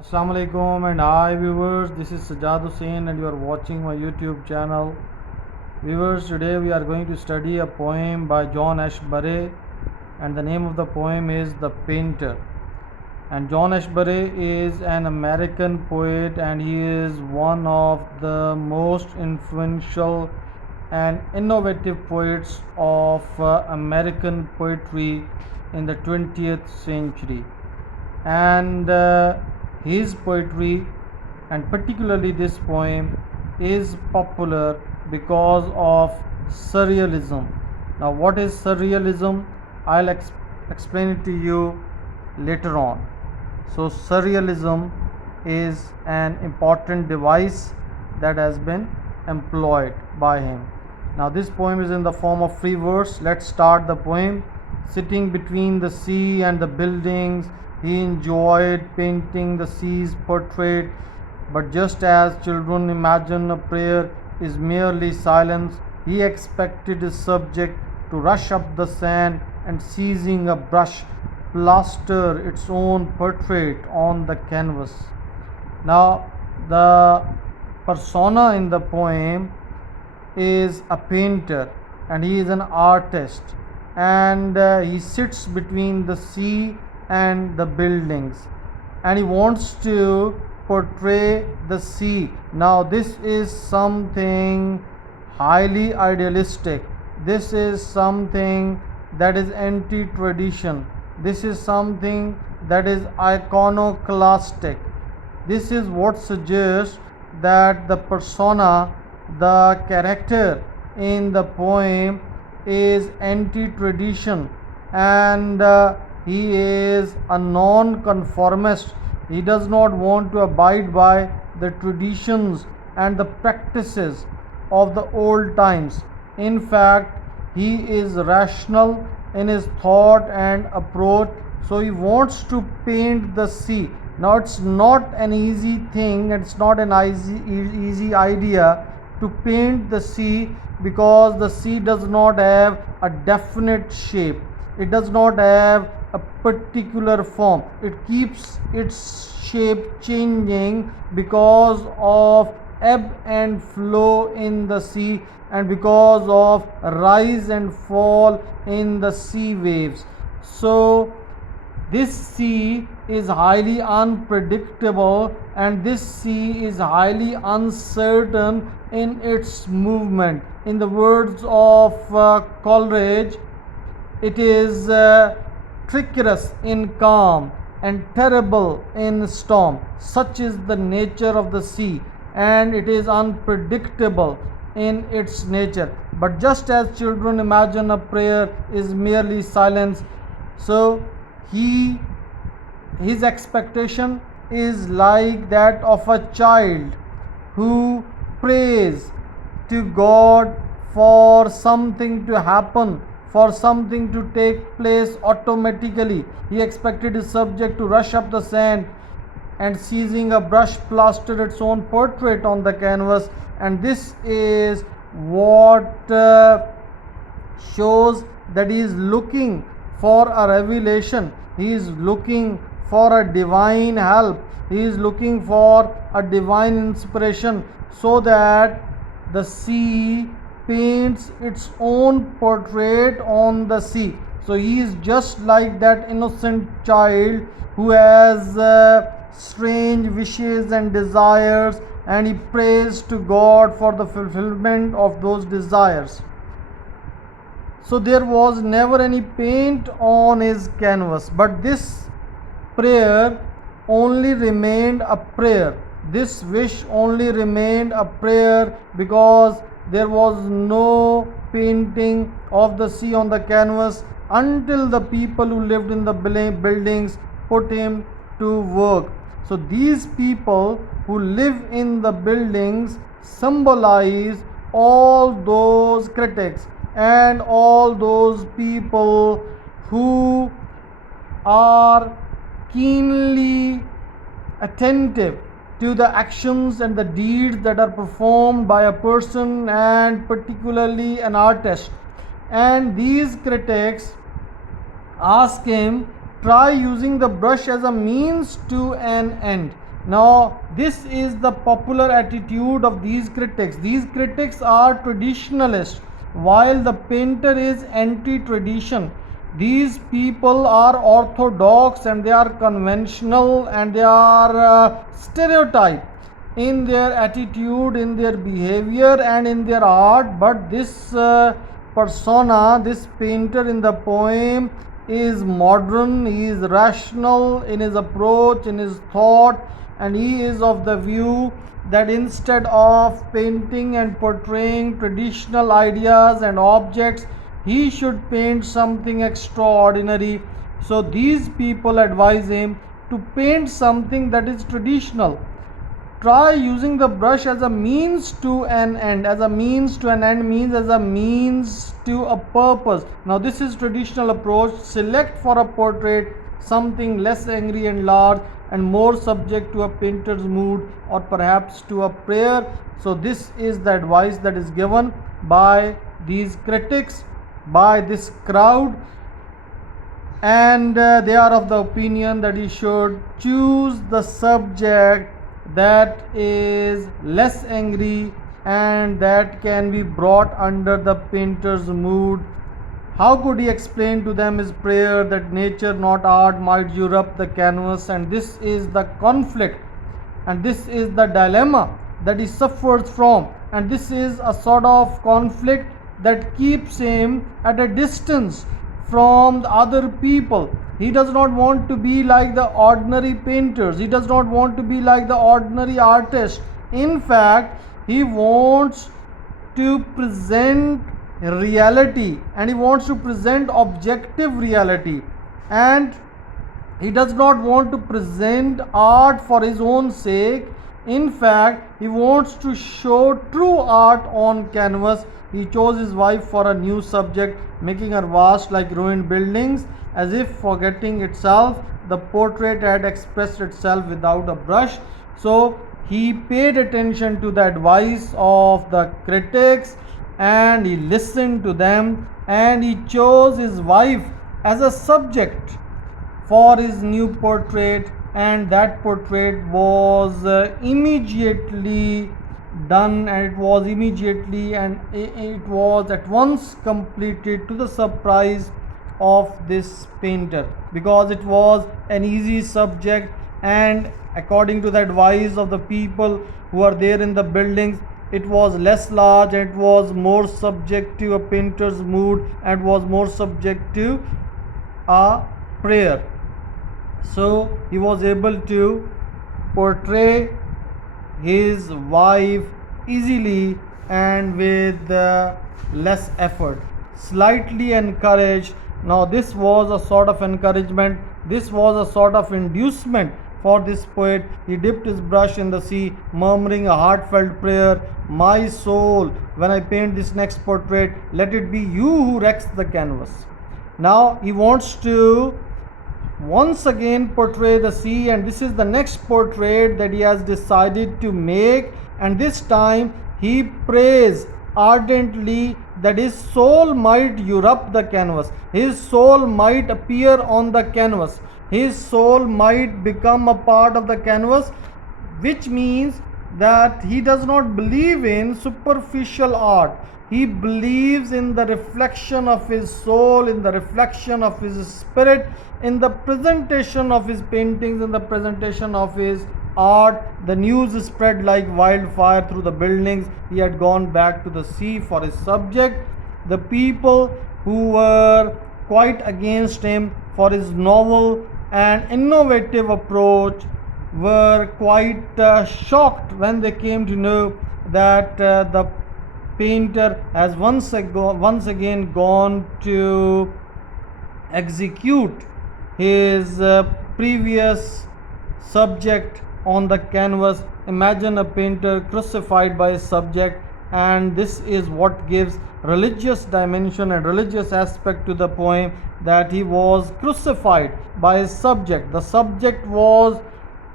Assalamu alaikum and hi viewers, this is Sajad Hussain and you are watching my YouTube channel. Viewers, today we are going to study a poem by John Ashbery and the name of the poem is The Painter. And John Ashbery is an American poet and he is one of the most influential and innovative poets of American poetry in the 20th century. And his poetry and particularly this poem is popular because of surrealism. Now, what is surrealism? I'll explain it to you later on. So, surrealism is an important device that has been employed by him. Now, this poem is in the form of free verse. Let's start the poem. Sitting between the sea and the buildings, he enjoyed painting the sea's portrait, but just as children imagine a prayer is merely silence, he expected his subject to rush up the sand and seizing a brush, plaster its own portrait on the canvas. Now, the persona in the poem is a painter and he is an artist and he sits between the sea and the buildings and he wants to portray the sea. Now, this is something highly idealistic, this is something that is anti tradition, this is something that is iconoclastic. This is what suggests that the persona, the character in the poem is anti tradition and he is a non-conformist. He does not want to abide by the traditions and the practices of the old times. In fact, he is rational in his thought and approach, so he wants to paint the sea. Now, it's not an easy thing, it's not an easy idea to paint the sea because the sea does not have a definite shape, it does not have a particular form, it keeps its shape changing because of ebb and flow in the sea and because of rise and fall in the sea waves. So this sea is highly unpredictable and this sea is highly uncertain in its movement. In the words of Coleridge, it is treacherous in calm and terrible in storm. Such is the nature of the sea, and it is unpredictable in its nature. But just as children imagine a prayer is merely silence, so his expectation is like that of a child who prays to God for something to happen, for something to take place automatically. He expected his subject to rush up the sand and seizing a brush plaster its own portrait on the canvas, and this is what shows that he is looking for a revelation, he is looking for a divine help, he is looking for a divine inspiration so that the sea paints its own portrait on the sea. So he is just like that innocent child who has strange wishes and desires, and he prays to God for the fulfillment of those desires. So there was never any paint on his canvas, but this prayer only remained a prayer. This wish only remained a prayer because there was no painting of the sea on the canvas until the people who lived in the buildings put him to work. So these people who live in the buildings symbolize all those critics and all those people who are keenly attentive to the actions and the deeds that are performed by a person and particularly an artist. And these critics ask him, try using the brush as a means to an end. Now, this is the popular attitude of these critics. These critics are traditionalists, while the painter is anti-tradition. These people are orthodox and they are conventional and they are stereotype in their attitude, in their behavior, and in their art. But this persona, this painter in the poem, is modern, he is rational in his approach, in his thought, and he is of the view that instead of painting and portraying traditional ideas and objects, he should paint something extraordinary. So these people advise him to paint something that is traditional. Try using the brush as a means to an end. As a means to an end means as a means to a purpose. Now this is traditional approach. Select for a portrait something less angry and large and more subject to a painter's mood or perhaps to a prayer. So this is the advice that is given by these critics, by this crowd, and they are of the opinion that he should choose the subject that is less angry and that can be brought under the painter's mood. How could he explain to them his prayer that nature, not art, might usurp the canvas? And this is the conflict and this is the dilemma that he suffers from, and this is a sort of conflict that keeps him at a distance from the other people. He does not want to be like the ordinary painters, he does not want to be like the ordinary artists. In fact, he wants to present reality and he wants to present objective reality, and he does not want to present art for his own sake. In fact, he wants to show true art on canvas. He chose his wife for a new subject, making her vast like ruined buildings, as if forgetting itself. The portrait had expressed itself without a brush. So he paid attention to the advice of the critics and he listened to them and he chose his wife as a subject for his new portrait, and that portrait was immediately done and it was immediately and it was at once completed to the surprise of this painter, because it was an easy subject, and according to the advice of the people who are there in the buildings, it was less large and it was more subject to a painter's mood and was more subject to a prayer. So he was able to portray his wife easily and with less effort. Slightly encouraged. Now this was a sort of encouragement, this was a sort of inducement for this poet. He dipped his brush in the sea, murmuring a heartfelt prayer. My soul, when I paint this next portrait, let it be you who wrecks the canvas. Now he wants to once again portray the sea, and this is the next portrait that he has decided to make, and this time he prays ardently that his soul might usurp the canvas, his soul might appear on the canvas, his soul might become a part of the canvas, which means that he does not believe in superficial art. He believes in the reflection of his soul, in the reflection of his spirit, in the presentation of his paintings, in the presentation of his art. The news spread like wildfire through the buildings. He had gone back to the sea for his subject. The people who were quite against him for his novel and innovative approach were quite shocked when they came to know that the painter has once again gone to execute his previous subject on the canvas. Imagine a painter crucified by his subject, and this is what gives religious dimension and religious aspect to the poem, that he was crucified by his subject. The subject was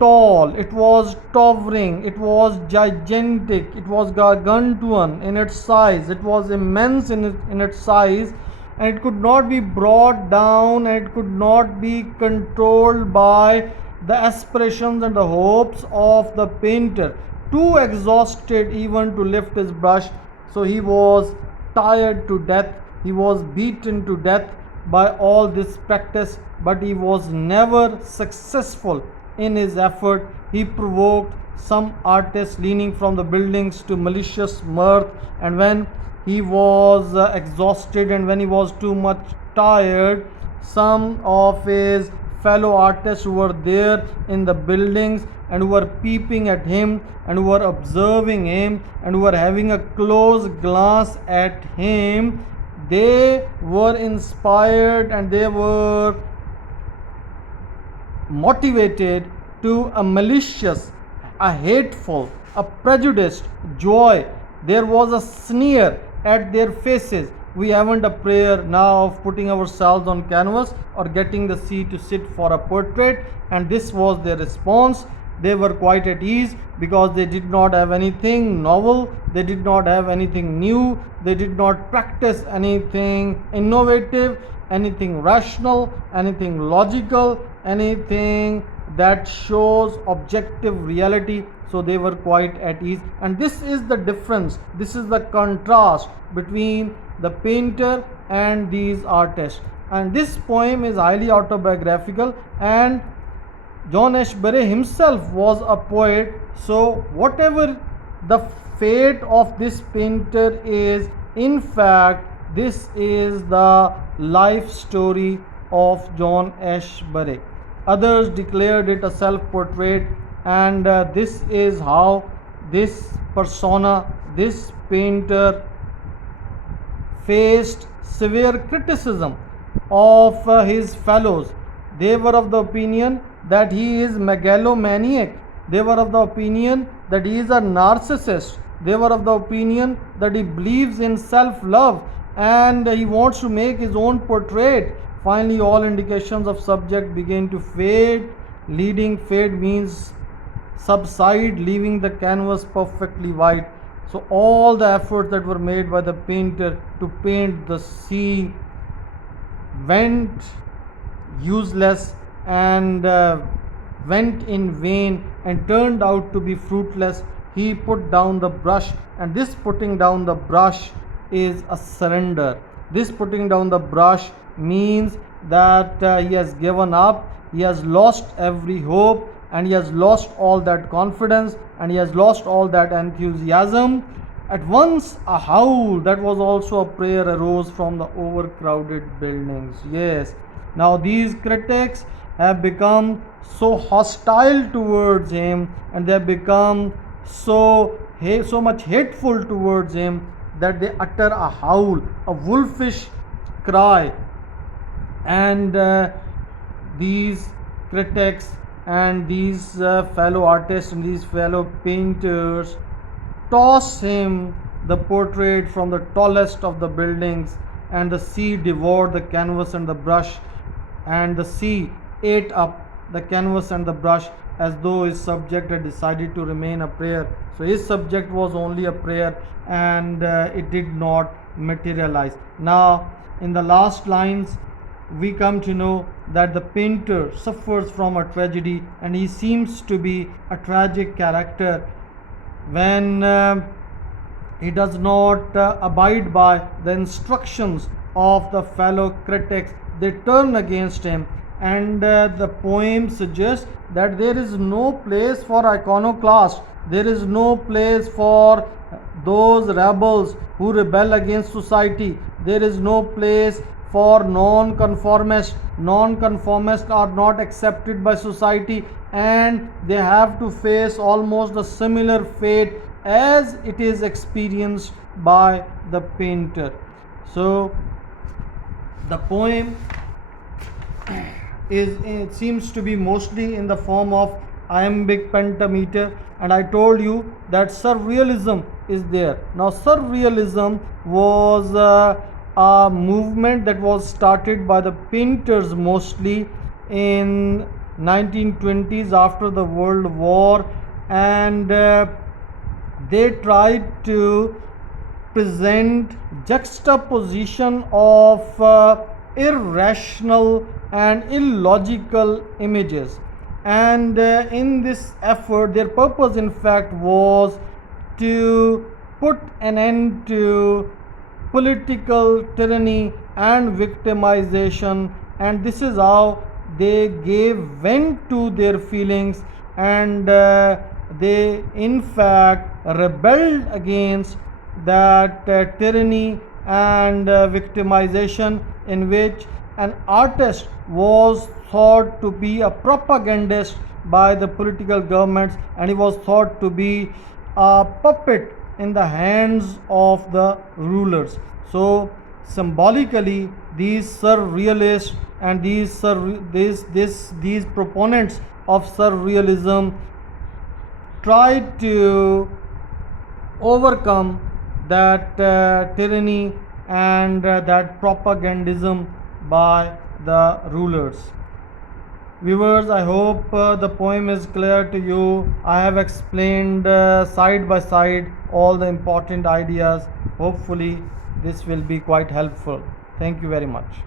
tall, it was towering, it was gigantic, it was gargantuan in its size, it was immense in its size, and it could not be brought down and it could not be controlled by the aspirations and the hopes of the painter, too exhausted even to lift his brush. So he was tired to death, he was beaten to death by all this practice, but he was never successful in his effort. He provoked some artists leaning from the buildings to malicious mirth, and when he was exhausted and when he was too much tired, some of his fellow artists who were there in the buildings and who were peeping at him and who were observing him and who were having a close glance at him, they were inspired and they were motivated to a malicious, a hateful, a prejudiced joy. There was a sneer at their faces. We haven't a prayer now of putting ourselves on canvas or getting the sea to sit for a portrait, and this was their response. They were quite at ease because they did not have anything novel, they did not have anything new, they did not practice anything innovative, anything rational, anything logical, anything that shows objective reality. So they were quite at ease, and this is the difference, this is the contrast between the painter and these artists. And this poem is highly autobiographical, and John Ashbery himself was a poet. So whatever the fate of this painter is, in fact this is the life story of John Ashbery. Others declared it a self-portrait, and this is how this persona, this painter, faced severe criticism of his fellows. They were of the opinion that he is megalomaniac. They were of the opinion that he is a narcissist. They were of the opinion that he believes in self-love and he wants to make his own portrait. Finally, all indications of subject began to fade. Fade means subside, leaving the canvas perfectly white. So all the efforts that were made by the painter to paint the sea went useless and went in vain and turned out to be fruitless. He put down the brush, and this putting down the brush is a surrender. This putting down the brush means that he has given up, he has lost every hope, and he has lost all that confidence, and he has lost all that enthusiasm. At once a howl that was also a prayer arose from the overcrowded buildings. Yes, now these critics have become so hostile towards him, and they have become so much hateful towards him that they utter a howl, a wolfish cry. And these critics and these fellow artists and these fellow painters toss him the portrait from the tallest of the buildings, and the sea devoured the canvas and the brush, and the sea ate up the canvas and the brush as though his subject had decided to remain a prayer. So his subject was only a prayer, and it did not materialize. Now in the last lines we come to know that the painter suffers from a tragedy, and he seems to be a tragic character when he does not abide by the instructions of the fellow critics. They turn against him, and the poem suggests that there is no place for iconoclasts, there is no place for those rebels who rebel against society, there is no place for non-conformists. Non-conformists are not accepted by society, and they have to face almost a similar fate as it is experienced by the painter. So the poem it seems to be mostly in the form of iambic pentameter, and I told you that surrealism is there. Now surrealism was a movement that was started by the painters mostly in 1920s after the World War, and they tried to present juxtaposition of irrational and illogical images. and in this effort, their purpose in fact was to put an end to political tyranny and victimization, and this is how they gave vent to their feelings, and they in fact rebelled against that tyranny and victimization, in which an artist was thought to be a propagandist by the political governments, and he was thought to be a puppet in the hands of the rulers. So symbolically, these surrealists and these proponents of surrealism tried to overcome that tyranny and that propagandism by the rulers. Viewers, I hope the poem is clear to you. I have explained side by side all the important ideas. Hopefully, this will be quite helpful. Thank you very much.